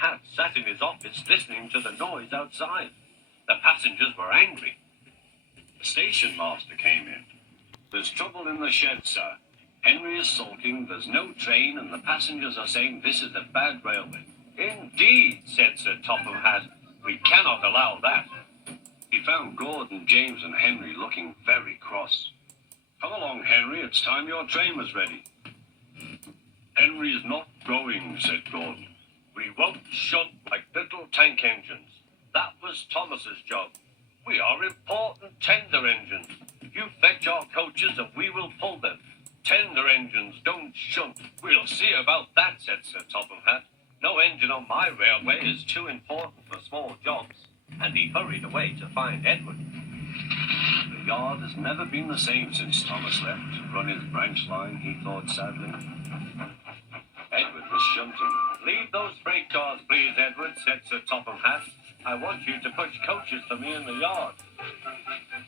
Hat sat in his office listening to the noise outside. The passengers were angry. The station master came in. "There's trouble in the shed, sir. Henry is sulking, there's no train, and the passengers are saying this is a bad railway." "Indeed," said Sir Topham Hatt. "We cannot allow that." He found Gordon, James, and Henry looking very cross. "Come along, Henry, it's time your train was ready." "Henry's not going," said Gordon. "We won't shunt like little tank engines. That was Thomas's job. We are important tender engines. You fetch our coaches and we will pull them. Tender engines don't shunt." "We'll see about that," said Sir Topham Hatt. "No engine on my railway is too important for small jobs." And he hurried away to find Edward. The yard has never been the same since Thomas left to run his branch line, he thought sadly. Edward was shunting. "Leave those freight cars, please, Edward," said Sir Topham Hatt. "I want you to push coaches for me in the yard."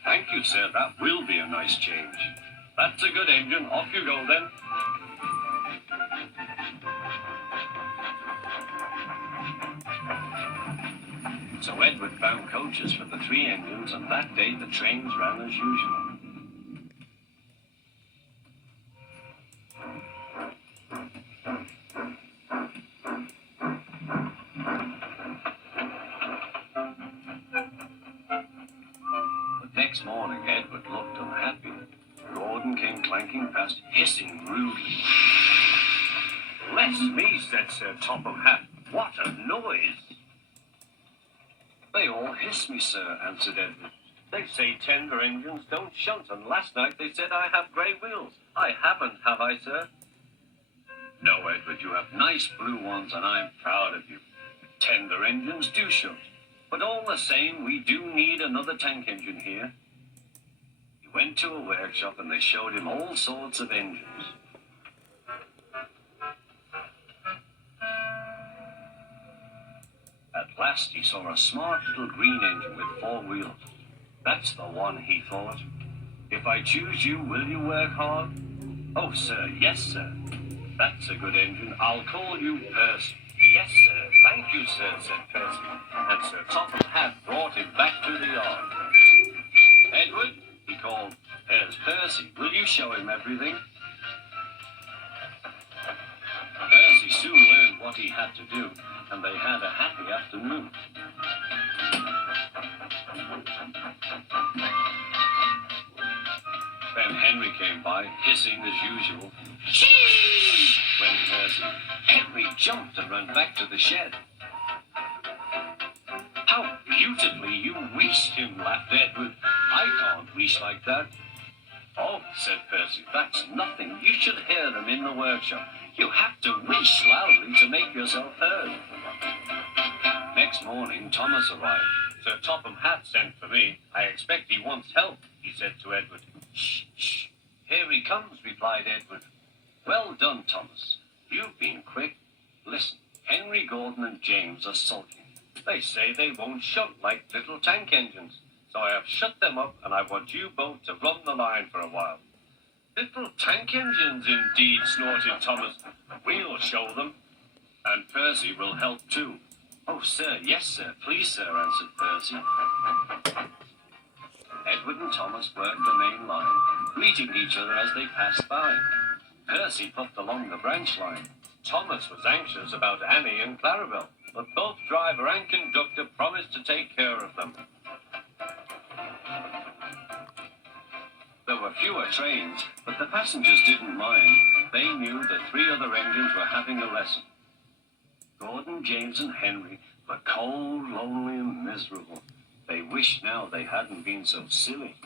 "Thank you, sir. That will be a nice change." "That's a good engine. Off you go, then." So Edward found coaches for the 3 engines, and that day the trains ran as usual. But next morning Edward looked unhappy. Gordon came clanking past, hissing rudely. "Bless me," said Sir Topham Hatt. "What a noise!" "They all hiss me, sir," answered Edward. "They say tender engines don't shunt, and last night they said I have grey wheels. I haven't, have I, sir?" "No, Edward, you have nice blue ones, and I'm proud of you. Tender engines do shunt, but all the same, we do need another tank engine here." He went to a workshop, and they showed him all sorts of engines. At last he saw a smart little green engine with 4 wheels. "That's the one," he thought. "If I choose you, will you work hard?" "Oh, sir, yes, sir." "That's a good engine. I'll call you Percy." "Yes, sir. Thank you, sir," said Percy. And Sir Topham Hatt brought him back to the yard. "Edward," he called, "there's Percy. Will you show him everything?" Percy soon learned what he had to do, and they had a happy afternoon. Then Henry came by, hissing as usual. "Chee!" went Percy. Henry jumped and ran back to the shed. "How beautifully you wheeshed him," laughed Edward. "I can't wheesh like that." "Oh," said Percy, "that's nothing. You should hear them in the workshop. You have to wheesh loudly to make yourself heard." Next morning, Thomas arrived. "Sir Topham Hatt sent for me. I expect he wants help," he said to Edward. "Shh, shh. Here he comes," replied Edward. "Well done, Thomas. You've been quick. Listen, Henry, Gordon, and James are sulking. They say they won't shunt like little tank engines. So I have shut them up, and I want you both to run the line for a while." "Little tank engines, indeed," snorted Thomas. "We'll show them. And Percy will help too." "Oh, sir, yes, sir. Please, sir," answered Percy. Edward and Thomas worked the main line, greeting each other as they passed by. Percy puffed along the branch line. Thomas was anxious about Annie and Clarabelle, but both driver and conductor promised to take care of them. There were fewer trains, but the passengers didn't mind. They knew the 3 other engines were having a lesson. Gordon, James, and Henry were cold, lonely, and miserable. They wished now they hadn't been so silly.